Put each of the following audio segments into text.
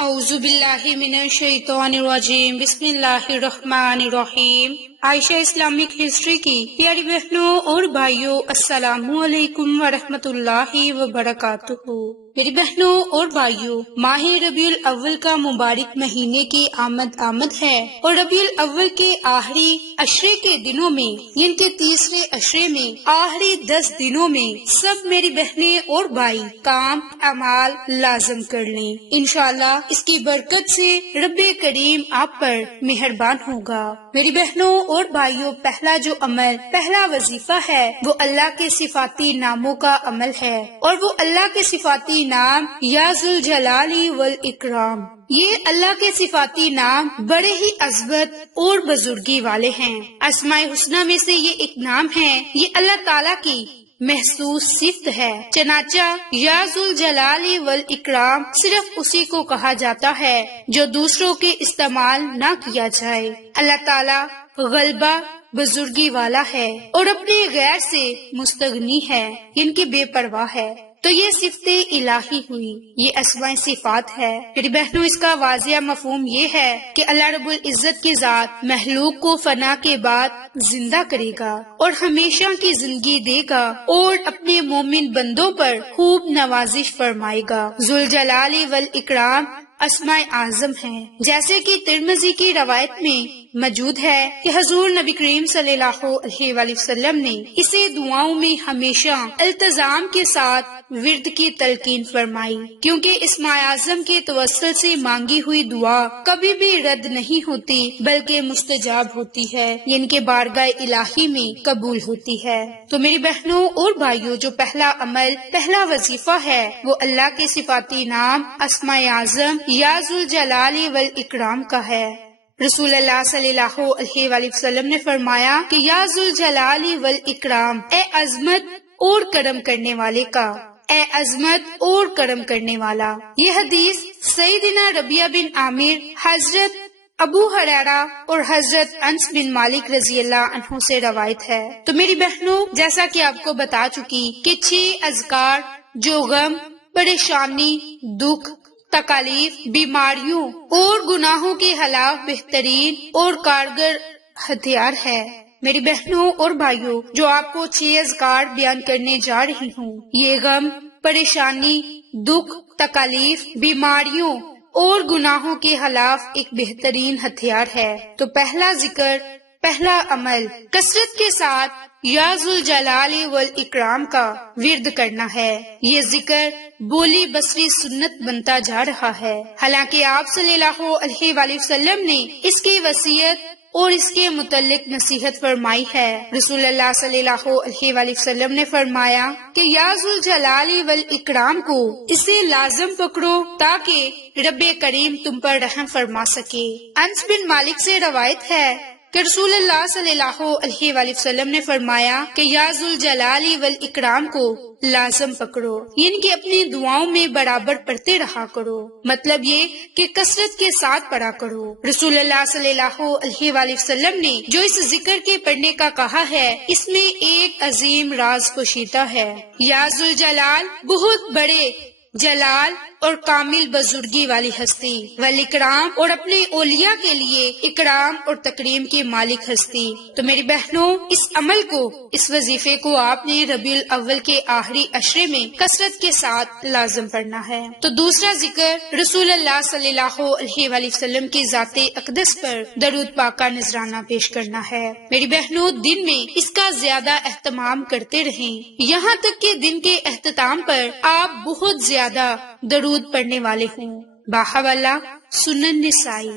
اعوذ باللہ من الشیطان الرجیم، بسم اللہ الرحمن الرحیم۔ عائشہ اسلامک ہسٹری کی پیاری بہنوں اور بھائیوں، السلام علیکم ورحمۃ اللہ وبرکاتہ۔ میری بہنوں اور بھائیوں، ماہ ربیع الاول کا مبارک مہینے کی آمد ہے اور ربیع الاول کے آخری عشرے کے دنوں میں، یعنی کہ تیسرے عشرے میں آخری 10 دنوں میں سب میری بہنیں اور بھائی کام اعمال لازم کر لیں۔ انشاءاللہ اس کی برکت سے رب کریم آپ پر مہربان ہوگا۔ میری بہنوں اور بھائیوں، پہلا جو عمل، پہلا وظیفہ ہے وہ اللہ کے صفاتی ناموں کا عمل ہے، اور وہ اللہ کے صفاتی نام یا ذوالجلال والاکرام، یہ اللہ کے صفاتی نام بڑے ہی عظمت اور بزرگی والے ہیں۔ اسماء الحسنی میں سے یہ ایک نام ہے، یہ اللہ تعالیٰ کی محسوس صفت ہے، چنانچہ یا ذوالجلال والاکرام صرف اسی کو کہا جاتا ہے جو دوسروں کے استعمال نہ کیا جائے۔ اللہ تعالیٰ غلبہ بزرگی والا ہے اور اپنے غیر سے مستغنی ہے، ان کی بے پرواہ ہے۔ تو یہ صفت الہی ہوئی، یہ اسماء صفات ہے۔ میری بہنوں، اس کا واضح مفہوم یہ ہے کہ اللہ رب العزت کی ذات مخلوق کو فنا کے بعد زندہ کرے گا اور ہمیشہ کی زندگی دے گا اور اپنے مومن بندوں پر خوب نوازش فرمائے گا۔ ذوالجلال والاکرام اسماء اعظم ہیں، جیسے کہ ترمذی کی روایت میں موجود ہے کہ حضور نبی کریم صلی اللہ علیہ وآلہ وسلم نے اسے دعاؤں میں ہمیشہ التزام کے ساتھ ورد کی تلقین فرمائی، کیونکہ اسماء اعظم کے توسل سے مانگی ہوئی دعا کبھی بھی رد نہیں ہوتی بلکہ مستجاب ہوتی ہے، یعنی کہ بارگاہ الہی میں قبول ہوتی ہے۔ تو میری بہنوں اور بھائیوں، جو پہلا عمل، پہلا وظیفہ ہے وہ اللہ کے صفاتی نام اسماء اعظم یا ذوالجلال والاکرام کا ہے۔ رسول اللہ صلی اللہ علیہ وآلہ وسلم نے فرمایا کہ یا ذوالجلال والاکرام، اے عظمت اور کرم کرنے والے کا، اے عظمت اور کرم کرنے والا۔ یہ حدیث سیدنا ربیعہ بن عامر، حضرت ابو ہریرہ اور حضرت انس بن مالک رضی اللہ عنہ سے روایت ہے۔ تو میری بہنوں، جیسا کہ آپ کو بتا چکی کہ 6 اذکار جو غم، پریشانی، دکھ، تکالیف، بیماریوں اور گناہوں کے خلاف بہترین اور کارگر ہتھیار ہے۔ میری بہنوں اور بھائیوں، جو آپ کو 6 اذکار بیان کرنے جا رہی ہوں، یہ غم، پریشانی، دکھ، تکالیف، بیماریوں اور گناہوں کے خلاف ایک بہترین ہتھیار ہے۔ تو پہلا ذکر، پہلا عمل کثرت کے ساتھ یا ذوالجلال والاکرام کا ورد کرنا ہے۔ یہ ذکر بولی بصری سنت بنتا جا رہا ہے، حالانکہ آپ صلی اللہ علیہ وآلہ وسلم نے اس کی وصیت اور اس کے متعلق نصیحت فرمائی ہے۔ رسول اللہ صلی اللہ علیہ وآلہ وسلم نے فرمایا کہ یا ذوالجلال والاکرام کو اسے لازم پکڑو تاکہ رب کریم تم پر رحم فرما سکے۔ انس بن مالک سے روایت ہے کہ رسول اللہ صلی اللہ علیہ وآلہ وسلم نے فرمایا کہ یا ذوالجلال والاکرام کو لازم پکڑو، یعنی کہ اپنی دعاؤں میں برابر پڑھتے رہا کرو، مطلب یہ کہ کثرت کے ساتھ پڑھا کرو۔ رسول اللہ صلی اللہ علیہ وآلہ وسلم نے جو اس ذکر کے پڑھنے کا کہا ہے، اس میں ایک عظیم راز پوشیدہ ہے۔ یا ذوالجلال، بہت بڑے جلال اور کامل بزرگی والی ہستی، والاکرام، اور اپنے اولیاء کے لیے اکرام اور تکریم کی مالک ہستی۔ تو میری بہنوں، اس عمل کو، اس وظیفے کو آپ نے ربیع الاول کے آخری عشرے میں کثرت کے ساتھ لازم پڑھنا ہے۔ تو دوسرا ذکر رسول اللہ صلی اللہ علیہ وآلہ وسلم کی ذات اقدس پر درود پاک کا نذرانہ پیش کرنا ہے۔ میری بہنوں، دن میں اس کا زیادہ اہتمام کرتے رہیں، یہاں تک کہ دن کے اختتام پر آپ بہت زیادہ درود پڑھنے والے ہوں۔ باحوالہ سنن نسائی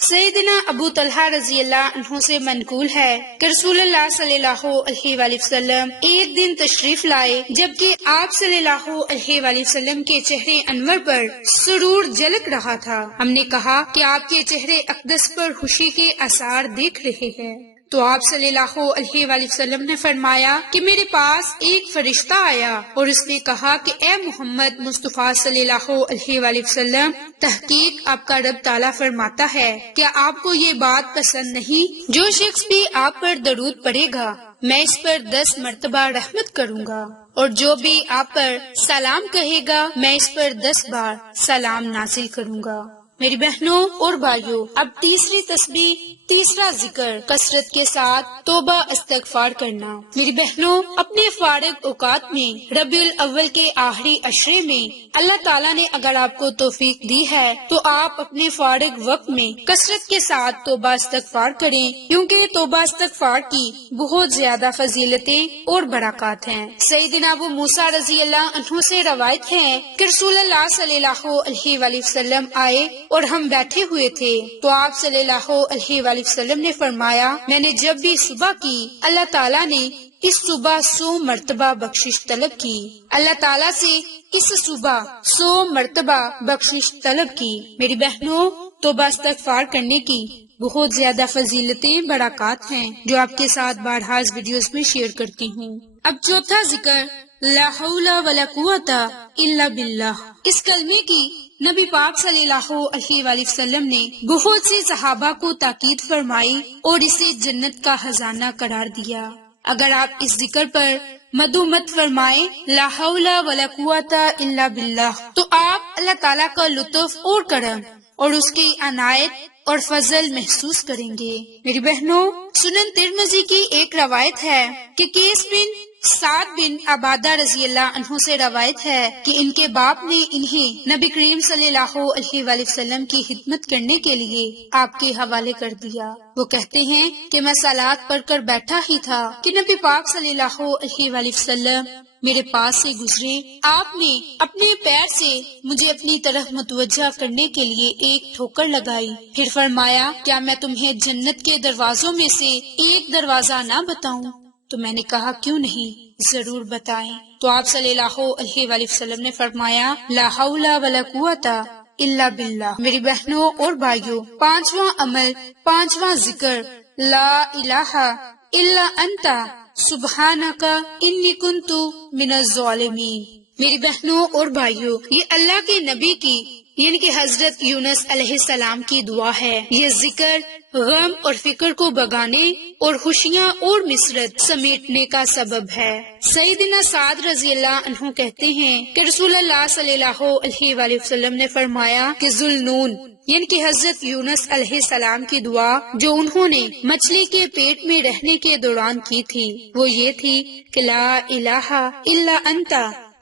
سیدنا ابو طلحہ رضی اللہ عنہ سے منقول ہے کہ رسول اللہ صلی اللہ علیہ وآلہ وسلم ایک دن تشریف لائے جبکہ آپ صلی اللہ علیہ وآلہ وسلم کے چہرے انور پر سرور جھلک رہا تھا۔ ہم نے کہا کہ آپ کے چہرے اقدس پر خوشی کے آثار دیکھ رہے ہیں۔ تو آپ صلی اللہ علیہ وآلہ وسلم نے فرمایا کہ میرے پاس ایک فرشتہ آیا اور اس نے کہا کہ اے محمد مصطفیٰ صلی اللہ علیہ وآلہ وسلم، تحقیق آپ کا رب تعالیٰ فرماتا ہے، کیا آپ کو یہ بات پسند نہیں؟ جو شخص بھی آپ پر درود پڑھے گا میں اس پر 10 مرتبہ رحمت کروں گا، اور جو بھی آپ پر سلام کہے گا میں اس پر 10 بار سلام نازل کروں گا۔ میری بہنوں اور بھائیوں، اب تیسری تسبیح، تیسرا ذکر، کثرت کے ساتھ توبہ استغفار کرنا۔ میری بہنوں، اپنے فارغ اوقات میں ربیع الاول کے آخری عشرے میں اللہ تعالیٰ نے اگر آپ کو توفیق دی ہے تو آپ اپنے فارغ وقت میں کثرت کے ساتھ توبہ استغفار کریں، کیونکہ توبہ استغفار کی بہت زیادہ فضیلتیں اور برکات ہیں۔ سیدنا ابو موسیٰ رضی اللہ عنہ سے روایت ہے کہ رسول اللہ صلی اللہ علیہ وآلہ وسلم آئے اور ہم بیٹھے ہوئے تھے تو آپ صلی اللہ علیہ وآلہ وسلم نے فرمایا، میں نے جب بھی صبح کی، اللہ تعالیٰ نے اس صبح 100 مرتبہ بخشش طلب کی، اللہ تعالیٰ سے اس صبح 100 مرتبہ بخشش طلب کی۔ میری بہنوں، توبہ استغفار کرنے کی بہت زیادہ فضیلتیں برکات ہیں جو آپ کے ساتھ بارہا اس ویڈیوز میں شیئر کرتی ہوں۔ اب چوتھا ذکر، لا حول ولا قوت الا باللہ۔ اس کلمے کی نبی پاک صلی اللہ علیہ وآلہ وسلم نے بہت سے صحابہ کو تاکید فرمائی اور اسے جنت کا خزانہ قرار دیا۔ اگر آپ اس ذکر پر مدومت فرمائیں، لا حول ولا قوت الا باللہ، تو آپ اللہ تعالیٰ کا لطف اور کرم اور اس کی عنایت اور فضل محسوس کریں گے۔ میری بہنوں، سنن ترمذی کی ایک روایت ہے کہ قیس بن سعد بن عبادہ رضی اللہ عنہ سے روایت ہے کہ ان کے باپ نے انہیں نبی کریم صلی اللہ علیہ وآلہ وسلم کی خدمت کرنے کے لیے آپ کے حوالے کر دیا۔ وہ کہتے ہیں کہ میں صلات پڑھ کر بیٹھا ہی تھا کہ نبی پاک صلی اللہ علیہ وآلہ وسلم میرے پاس سے گزرے۔ آپ نے اپنے پیر سے مجھے اپنی طرف متوجہ کرنے کے لیے ایک ٹھوکر لگائی، پھر فرمایا، کیا میں تمہیں جنت کے دروازوں میں سے ایک دروازہ نہ بتاؤں؟ تو میں نے کہا، کیوں نہیں، ضرور بتائیں۔ تو آپ صلی اللہ علیہ وآلہ وسلم نے فرمایا، لا حول ولا قوت الا باللہ۔ میری بہنوں اور بھائیوں، پانچواں عمل، پانچواں ذکر، لا الہ الا انت سبحانک انی کنت من الظالمین۔ میری بہنوں اور بھائیوں، یہ اللہ کے نبی کی یعنی کہ حضرت یونس علیہ السلام کی دعا ہے۔ یہ ذکر غم اور فکر کو بھگانے اور خوشیاں اور مسرت سمیٹنے کا سبب ہے۔ سیدنا سعد رضی اللہ عنہ کہتے ہیں کہ رسول اللہ صلی اللہ علیہ وآلہ وسلم نے فرمایا کہ ذوالنون یعنی کہ حضرت یونس علیہ السلام کی دعا جو انہوں نے مچھلی کے پیٹ میں رہنے کے دوران کی تھی وہ یہ تھی کہ لا الہ الا انت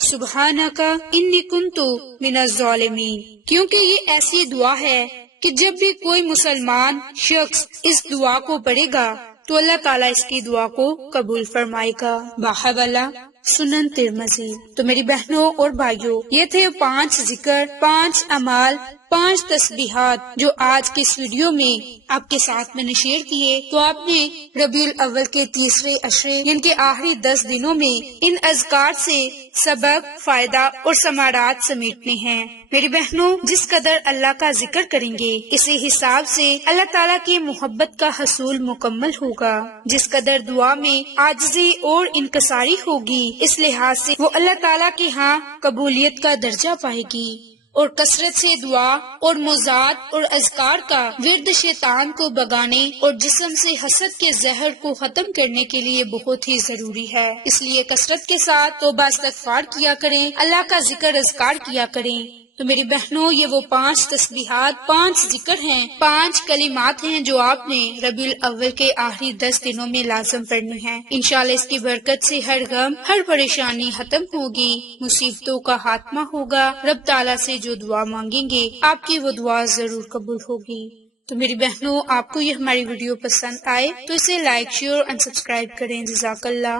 سبحانک انی کنت من الظالمین، کیونکہ یہ ایسی دعا ہے کہ جب بھی کوئی مسلمان شخص اس دعا کو پڑھے گا تو اللہ تعالیٰ اس کی دعا کو قبول فرمائے گا۔ باحوالہ سنن ترمذی۔ تو میری بہنوں اور بھائیوں، یہ تھے 5 ذکر، 5 اعمال، 5 تسبیحات جو آج کے اس ویڈیو میں آپ کے ساتھ میں نے شیئر کیے۔ تو آپ نے ربیع الاول کے تیسرے عشرے یعنی کہ آخری 10 دنوں میں ان اذکار سے سبق، فائدہ اور ثمرات سمیٹنے ہیں۔ میری بہنوں، جس قدر اللہ کا ذکر کریں گے اسی حساب سے اللہ تعالیٰ کی محبت کا حصول مکمل ہوگا۔ جس قدر دعا میں عاجزی اور انکساری ہوگی اس لحاظ سے وہ اللہ تعالیٰ کے ہاں قبولیت کا درجہ پائے گی۔ اور کثرت سے دعا اور موضوعات اور اذکار کا ورد شیطان کو بھگانے اور جسم سے حسد کے زہر کو ختم کرنے کے لیے بہت ہی ضروری ہے۔ اس لیے کثرت کے ساتھ توبہ استغفار کیا کریں، اللہ کا ذکر اذکار کیا کریں۔ تو میری بہنوں، یہ وہ 5 تسبیحات، 5 ذکر ہیں، 5 کلمات ہیں جو آپ نے ربیع الاول کے آخری 10 دنوں میں لازم پڑھنے ہیں۔ انشاءاللہ اس کی برکت سے ہر غم، ہر پریشانی ختم ہوگی، مصیبتوں کا خاتمہ ہوگا۔ رب تعالیٰ سے جو دعا مانگیں گے آپ کی وہ دعا ضرور قبول ہوگی۔ تو میری بہنوں، آپ کو یہ ہماری ویڈیو پسند آئے تو اسے لائک، شیئر اور سبسکرائب کریں۔ جزاک اللہ۔